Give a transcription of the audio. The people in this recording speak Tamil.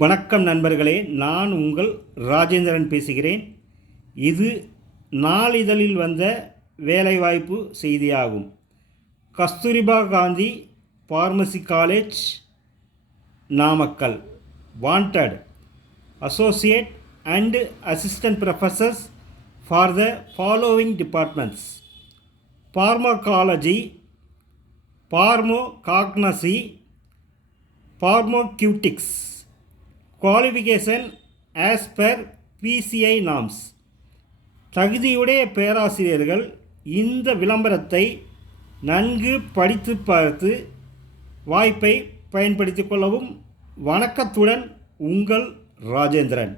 வணக்கம் நண்பர்களே, நான் உங்கள் ராஜேந்திரன் பேசுகிறேன். இது நாளிதழில் வந்த வேலைவாய்ப்பு செய்தியாகும். Kasturba Gandhi pharmacy college, Namakkal. Wanted associate and assistant professors for the following departments: pharmacology, pharmacognosy, pharmaceutics. Qualification as per PCI norms. தகுதியுடைய பேராசிரியர்கள் இந்த விளம்பரத்தை நன்கு படித்து பார்த்து வாய்ப்பை பயன்படுத்திக் கொள்ளவும். வணக்கத்துடன் உங்கள் ராஜேந்திரன்.